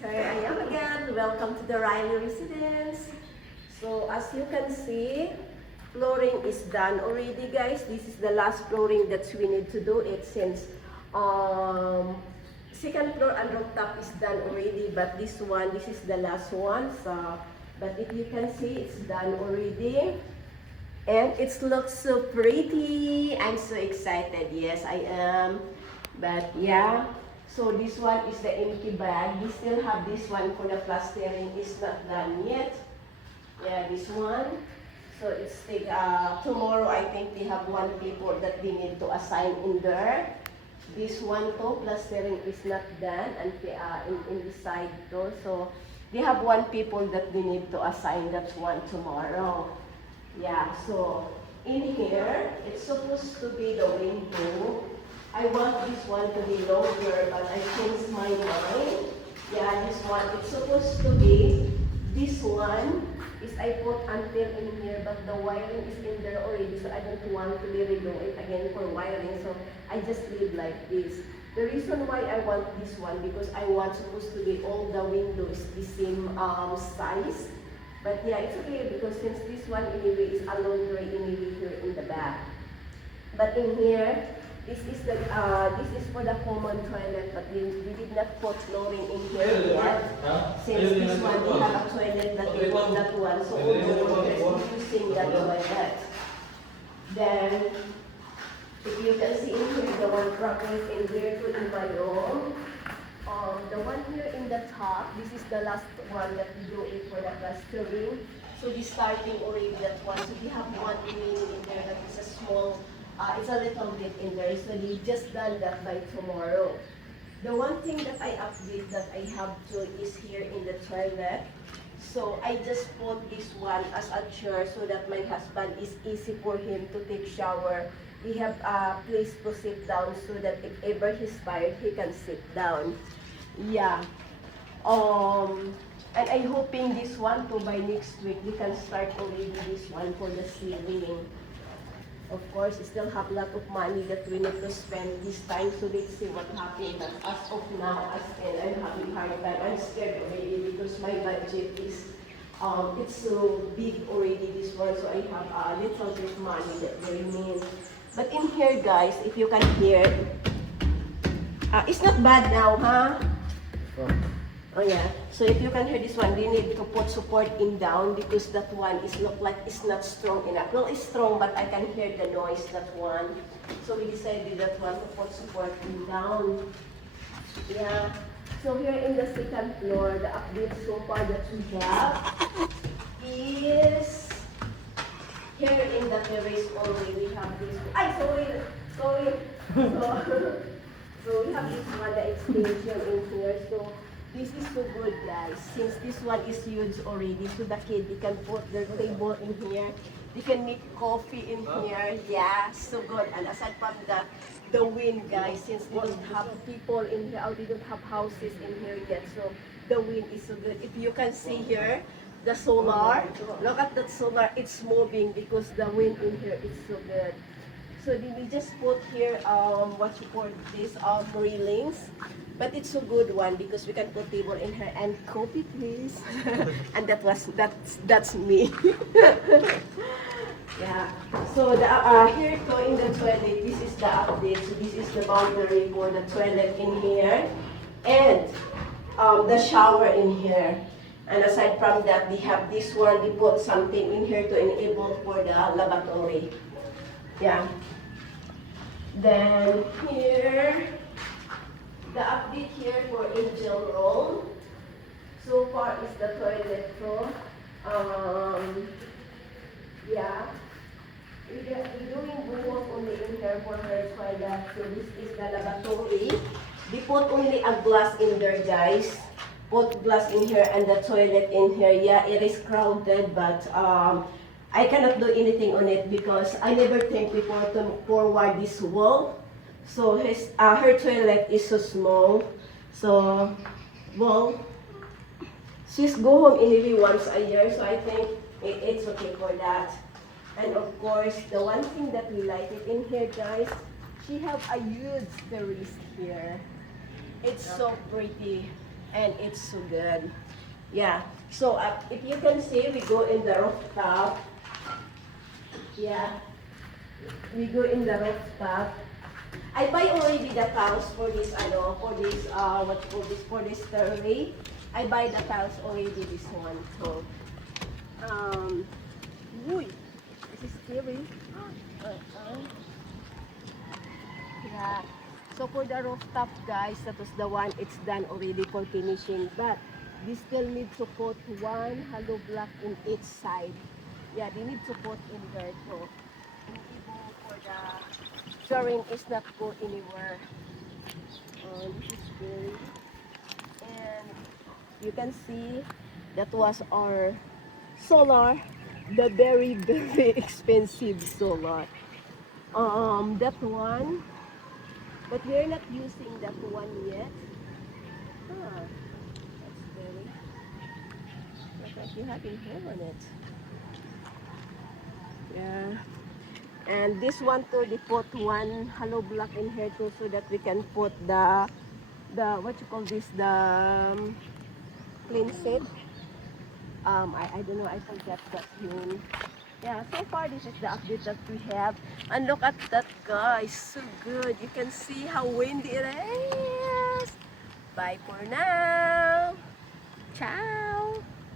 Here I am again. Welcome to the Riley residence. So as you can see, flooring is done already, guys. This is the last flooring that we need to do it since second floor and rooftop is done already, but this is the last one. So, but if you can see, it's done already. And it looks so pretty. I'm so excited. Yes, I am. But yeah, so this one is the empty bag. We still have this one for the plastering. It's not done yet. Yeah, this one. So it's tomorrow. I think they have one people that they need to assign in there. This one too, plastering is not done, and in the side too. So they have one people that they need to assign that one tomorrow. Yeah, so in here, it's supposed to be the window. I want this one to be longer, but I changed my mind. Yeah, this one, it's supposed to be, this one is I put until in here, but the wiring is in there already, so I don't want to redo it again for wiring, so I just leave like this. The reason why I want this one, because I want supposed to be all the windows the same size. But yeah, it's okay because since this one anyway is a laundry anyway here in the back. But in here, this is for the common toilet, but we did not put flooring in here yet. Since this one we have a toilet that we want that one, so we're just using that toilet. Then, if you can see in here, the one bracket in there to in my room. The one here in the top, this is the last one that we do it for the plastering. So we starting already that one. So we have one remaining in there that is a small, it's a little bit in there. So we just done that by tomorrow. The one thing that I update that I have to is here in the toilet. So I just put this one as a chair so that my husband is easy for him to take shower. We have a place to sit down so that if ever he's tired, he can sit down. Yeah. And I'm hoping this one too by next week we can start already this one for the ceiling. Of course, we still have a lot of money that we need to spend this time, so let's see what happens. But as of now, I'm having a hard time. I'm scared already because my budget is it's so big already this one, so I have a little bit money that remains. But in here, guys, if you can hear, it's not bad now, huh? Oh yeah. So if you can hear this one, we need to put support in down because that one is look like it's not strong enough. Well, it's strong, but I can hear the noise, that one. So we decided that one to put support in down. Yeah. So here in the second floor, the update so far that we have is here in the terrace already we have this. Sorry. So we have this one, the extension in here. So this is so good, guys. Since this one is huge already, so the kid, they can put their table in here. They can make coffee in here. Yeah, so good. And aside from that, the wind, guys, since we don't have people in here, we don't have houses in here yet, so the wind is so good. If you can see here, the solar, look at that solar, it's moving because the wind in here is so good. So we just put here, what you call this, railings. But it's a good one because we can put table in here and coffee, please. And that's me. Yeah. So here in the toilet, this is the update. So this is the boundary for the toilet in here, and the shower in here. And aside from that, we have this one. We put something in here to enable for the lavatory. Yeah. Then here, the update here for Angel Room. So far is the toilet too. Yeah. We're doing buhok only in here for her toilet. So this is the lavatory. We put only a glass in there, guys. Put glass in here and the toilet in here. Yeah, it is crowded, but I cannot do anything on it because I never think before to forward this wall. So her toilet is so small. So, well, she's go home anyway once a year, so I think it's okay for that. And of course, the one thing that we like it in here, guys, she have a huge terrace here. It's so pretty. and it's so good. Yeah. So if you can see, we go in the rooftop. Yeah. We go in the rooftop. I buy already the tiles for this, what you call this, for this stairway. I buy the tiles already, this one. So, uy, this is scary. Yeah. So for the rooftop, guys, that was the one, it's done already for finishing. But we still need to put one hollow block in each side. Yeah, they need to put in there too. Hindi mo for the drawing is not go anywhere. This is very, and you can see that was our solar, the very very expensive solar. That one, but we're not using that one yet. That's very. Look like you having hair on it. Yeah. And this one too, they put one hollow block in here too, so that we can put the what you call this, the clean seed. I don't know, I forgot that name. Yeah, so far this is the update that we have. And look at that, guys, so good. You can see how windy it is. Bye for now. Ciao.